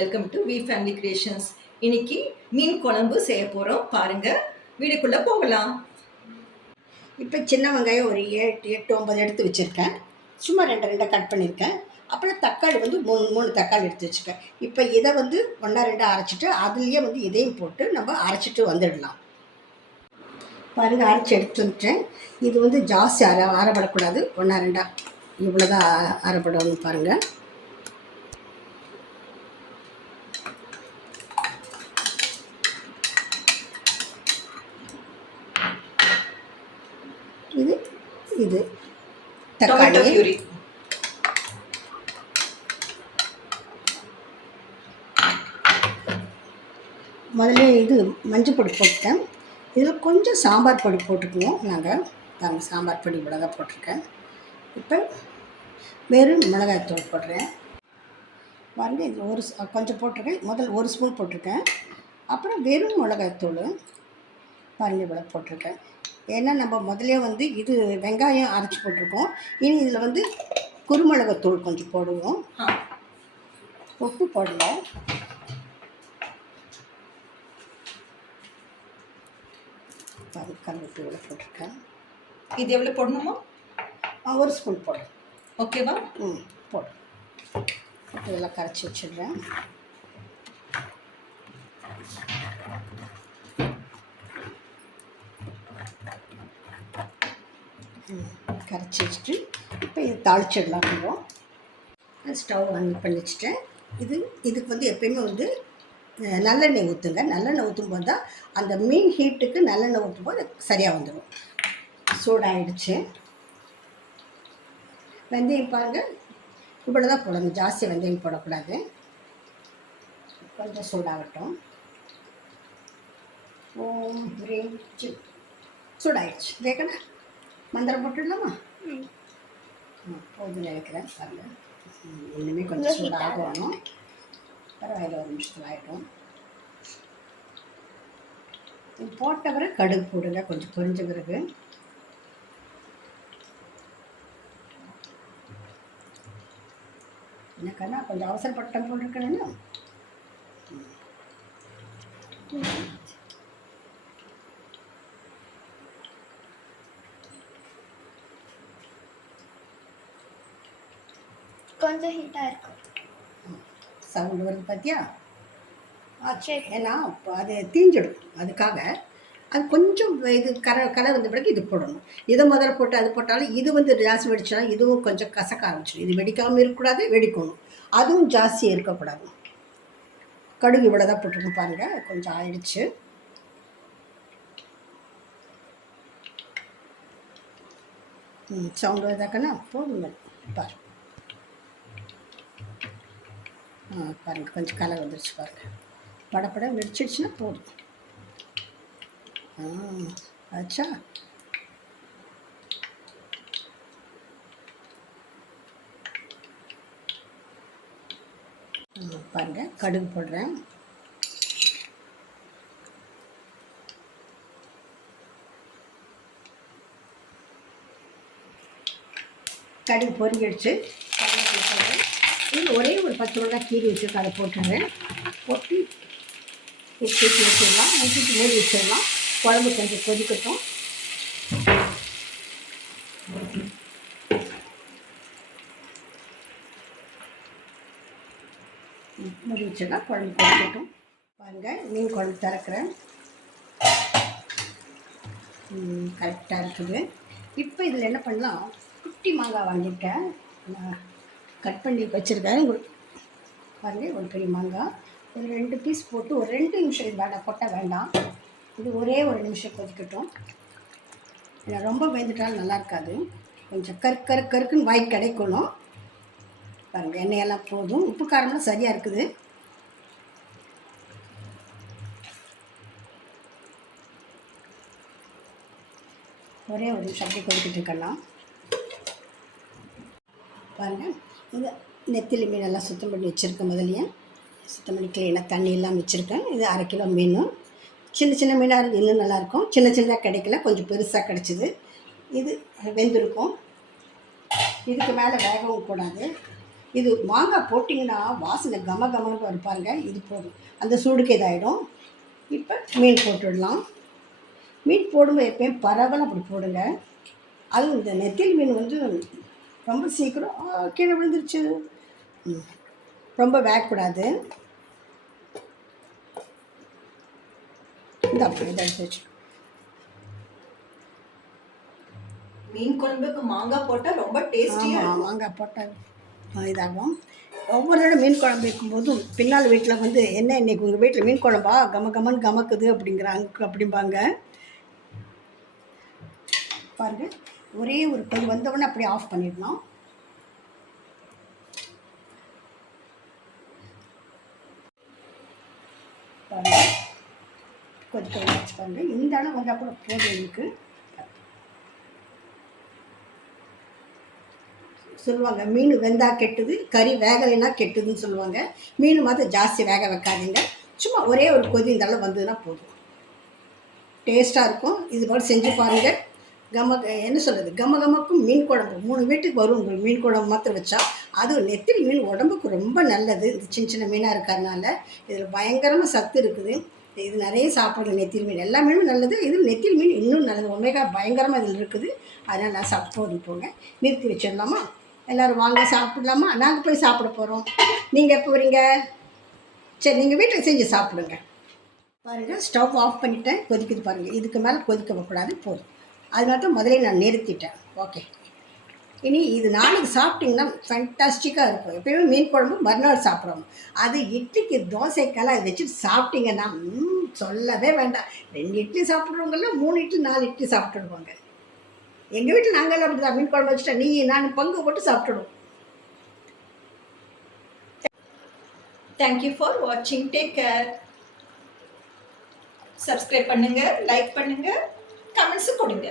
Welcome to V family creations. இன்னைக்கு மீன் குழம்பு செய்ய போகிறோம். பாருங்கள், வீடுக்குள்ளே போகலாம். இப்போ சின்ன வெங்காயம் ஒரு 8-9 எடுத்து வச்சுருக்கேன். சும்மா 2 கட் பண்ணியிருக்கேன். அப்புறம் தக்காளி வந்து 3 தக்காளி எடுத்து வச்சுருக்கேன். இப்போ இதை வந்து 1-2 அரைச்சிட்டு அதுலேயே வந்து இதையும் போட்டு நம்ம அரைச்சிட்டு வந்துடலாம். பாருங்கள், அரைச்சி எடுத்து வந்துட்டேன். இது வந்து ஜாஸ்தி அரைப்படக்கூடாது, 1-2 இவ்வளோதான் அரைப்படணும். பாருங்கள், இது தக்காளி, முதல்ல இது மஞ்சள் பொடி போட்டுட்டேன். இதில் கொஞ்சம் சாம்பார் பொடி போட்டுக்குவோம். நாங்கள் சாம்பார் பொடி இவ்வளோ தான் போட்டிருக்கேன். இப்போ வெறும் மிளகாய்த்தூள் போடுறேன். பாருங்கள், இது கொஞ்சம் போட்டிருக்கேன். முதல் 1 ஸ்பூன் போட்டிருக்கேன். அப்புறம் வெறும் மிளகாய்த்தூள் பாருங்கள் இவ்வளோ போட்டிருக்கேன். ஏன்னா நம்ம முதலே வந்து இது வெங்காயம் அரைச்சி போட்டிருக்கோம். இனி இதில் வந்து குருமிளகுத்தூள் கொஞ்சம் போடுவோம். உப்பு போடல. கருவேப்பிலை இவ்வளோ போட்டிருக்கேன். இது எவ்வளோ போடணுமா? 1 ஸ்பூன் போடுறேன். ஓகேவா? போடு. இதெல்லாம் கரைச்சி வச்சிடுறேன். கரைச்சி வச்சுட்டு இப்போ இது தாளிச்சிடலாம். ஸ்டவ் ஆன் பண்ணி வச்சுட்டேன். இதுக்கு வந்து எப்பயுமே வந்து நல்லெண்ணெய் ஊற்றுங்க. நல்லெண்ணெய் ஊற்றும் போது தான் அந்த மீன் ஹீட்டுக்கு நல்லெண்ணெய் ஊற்றும் போது சரியாக வந்துடும். சூடாகிடுச்சு. வெந்தயம் பாருங்கள், இவ்வளோ தான் போடணும், ஜாஸ்தி வெந்தயம் போடக்கூடாது. கொஞ்சம் சூடாகட்டும். ஓம் ஹ்ரீம் சி சூடாகிடுச்சு. கேட்கணா மந்திரம் போட்டுடலாமா? போதும் நினைக்கிறேன். பாருங்கள், இன்னுமே கொஞ்சம் சூடாகணும். பரவாயில்ல, 1 நிமிஷத்தில் ஆகிடும். இது போட்ட பிறகு கடுகு போடுங்க. கொஞ்சம் பொரிஞ்ச பிறகு எனக்கன்னா கொஞ்சம் அவசரப்பட்டம் போட்டிருக்கேன்னா கொஞ்சம் ஹீட்டாக இருக்கும். சவுண்டு வருது பார்த்தியா? சரி. ஏன்னா அது தீஞ்சிடும். அதுக்காக அது கொஞ்சம் இது கரை வந்த பிறகு இது போடணும். இதை முதல்ல போட்டு அது போட்டாலும் இது வந்து ஜாஸ்தி வெடிச்சாலும் இதுவும் கொஞ்சம் கசக்க ஆரம்பிச்சிடும். இது வெடிக்காமல் இருக்கக்கூடாது, வெடிக்கணும். அதுவும் ஜாஸ்தி இருக்கக்கூடாது. கடுகு இவ்வளோ தான் போட்டிருக்கோம். பாருங்கள், கொஞ்சம் ஆயிடுச்சு. சவுண்டு வருதாக்கண்ணா? போதுங்க. பாருங்கள், கொஞ்சம் கலர் வந்துருச்சு. பாருங்கள், படப்படம் வெடிச்சிடுச்சுன்னா போதும். ஆச்சா? பாருங்கள், கடுகு போடுறேன். கடுகு பொரிஞ்சிடுச்சு. இதில் ஒரே ஒரு 10 மிளகாய் கீரி வச்சுருக்கேன். அதை போட்டுடுறேன். போட்டு ஊற்றி வச்சிடலாம். ஊற்றிட்டு மூடி வச்சிடலாம். குழம்பு கொஞ்சம் கொதிக்கட்டும். மூடி வச்சிடலாம். குழம்பு கொதிக்கட்டும். பாருங்கள், மீன் குழம்பு திறக்கிறேன். கரெக்டாக இருக்குது. இப்போ இதில் என்ன பண்ணலாம்? குட்டி மாங்காய் வாங்கியிருக்கேன், கட் பண்ணி வச்சுருக்கேன். பாருங்கள், ஒரு பெரிய மாங்காய். ஒரு 2 பீஸ் போட்டு ஒரு 2 நிமிஷம் வேண்டாம், போட்டால் வேண்டாம். இது ஒரே 1 நிமிஷம் கொதிக்கட்டும். ஏன்னா ரொம்ப வெந்துட்டாலும் நல்லா இருக்காது. கொஞ்சம் கருக்குன்னு வாய் கிடைக்கணும். பாருங்கள், எண்ணெயெல்லாம் போதும். உப்பு காரம்லாம் சரியாக இருக்குது. ஒரே 1 நிமிஷம் அப்படியே கொதிக்கிட்டு இருக்கலாம். பாருங்கள், இது நெத்திலி மீனெல்லாம் சுத்தம் பண்ணி வச்சுருக்கேன். முதலையே சுத்தம் பண்ணி க்ளீனாக தண்ணி எல்லாம் வச்சுருக்கேன். இது 1/2 கிலோ மீன். சின்ன மீனாக இருந்து இன்னும் நல்லாயிருக்கும். சின்னதாக கிடைக்கல, கொஞ்சம் பெருசாக கிடச்சிது. இது வெந்திருக்கும். இதுக்கு மேலே வேகவும் கூடாது. இது மாங்காய் போட்டிங்கன்னா வாசனை கம கமன்னு இருப்பாங்க. இது போதும், அந்த சூடுக்கு இதாகிடும். இப்போ மீன் போட்டுடலாம். மீன் போடும்போது எப்பயும் பரவலாக அப்படி போடுங்க. அதுவும் இந்த நெத்திலி மீன் வந்து ரொம்ப சீக்கிரம் கீழே விழுந்துருச்சு. ரொம்ப வேகக்கூடாது. இந்த அப்படி இதை எடுத்து வச்சு மீன் குழம்புக்கு மாங்காய் போட்டால் ரொம்ப டேஸ்டியாக. மாங்காய் போட்டால் இதாகும். ஒவ்வொரு தடவை மீன் குழம்பு வைக்கும்போதும் பின்னால் வீட்டில் வந்து என்ன இன்னைக்கு உங்கள் வீட்டில் மீன் குழம்பா கம கமன்னு கமக்குது அப்படிங்கிறாங்க அப்படிம்பாங்க. பாருங்கள், ஒரே ஒரு கொதி வந்தவுடனே அப்படியே ஆஃப் பண்ணிடணும். பாருங்கள், கொதிக்க வச்சு பாருங்கள். இந்த அளவு வந்தால் கூட போதும். எனக்கு சொல்லுவாங்க மீன் வெந்தா கெட்டுது, கறி வேகலைன்னா கெட்டுதுன்னு சொல்லுவாங்க. மீன் மாத்திரம் ஜாஸ்தி வேக வைக்காதீங்க. சும்மா ஒரே ஒரு கொதி இந்த அளவு வந்ததுன்னா போதும், டேஸ்ட்டாக இருக்கும். இது போல் செஞ்சு பாருங்கள். என்ன சொல்கிறது, கமகமக்கும் மீன் குழம்பு 3 வீட்டுக்கு வரும். உங்களுக்கு மீன் குழம்பு மாத்திரம் வச்சா, அதுவும் நெத்திலி மீன் உடம்புக்கு ரொம்ப நல்லது. இது சின்ன சின்ன மீனாக இருக்கிறதுனால இதில் பயங்கரமாக சத்து இருக்குது. இது நிறைய சாப்பிடுங்க. நெத்திலி மீன் எல்லா மீனும் நல்லது, இது நெத்திலி மீன் இன்னும் நல்லது. ஒமேகா பயங்கரமாக இதில் இருக்குது. அதனால் நான் சாப்பிட்டு போங்க. நிறுத்தி வச்சிடலாமா? எல்லோரும் வாங்க சாப்பிடலாமா? நாங்கள் போய் சாப்பிட போகிறோம். நீங்கள் எப்போ வரீங்க? சரி, நீங்கள் வீட்டில் செஞ்சு சாப்பிடுங்க. பாருங்கள், ஸ்டவ் ஆஃப் பண்ணிவிட்டேன். கொதிக்குது பாருங்கள். இதுக்கு மேலே கொதிக்க வைக்கூடாது, போதும். அதனால தான் முதலே நான் நிறுத்திட்டேன். ஓகே, இனி இது நாளைக்கு சாப்பிட்டிங்கன்னா ஃபேண்டாஸ்டிக்காக இருக்கும். எப்பயுமே மீன் குழம்பு மறுநாள் சாப்பிட்றோம். அது இட்லிக்கு தோசைக்கெல்லாம் அதை வச்சுட்டு சாப்பிட்டீங்கன்னா சொல்லவே வேண்டாம். 2 இட்லி சாப்பிட்றவங்கெல்லாம் 3 இட்லி 4 இட்லி சாப்பிட்டுடுவாங்க. எங்கள் வீட்டில் நாங்கள் அப்படி தான் மீன் குழம்பு வச்சுட்டா நான் பங்கு போட்டு சாப்பிட்டுடுவோம். தேங்க்யூ ஃபார் வாட்சிங். Take care. சப்ஸ்கிரைப் பண்ணுங்கள், லைக் பண்ணுங்கள், கமெண்ட்ஸும் கொடுங்க.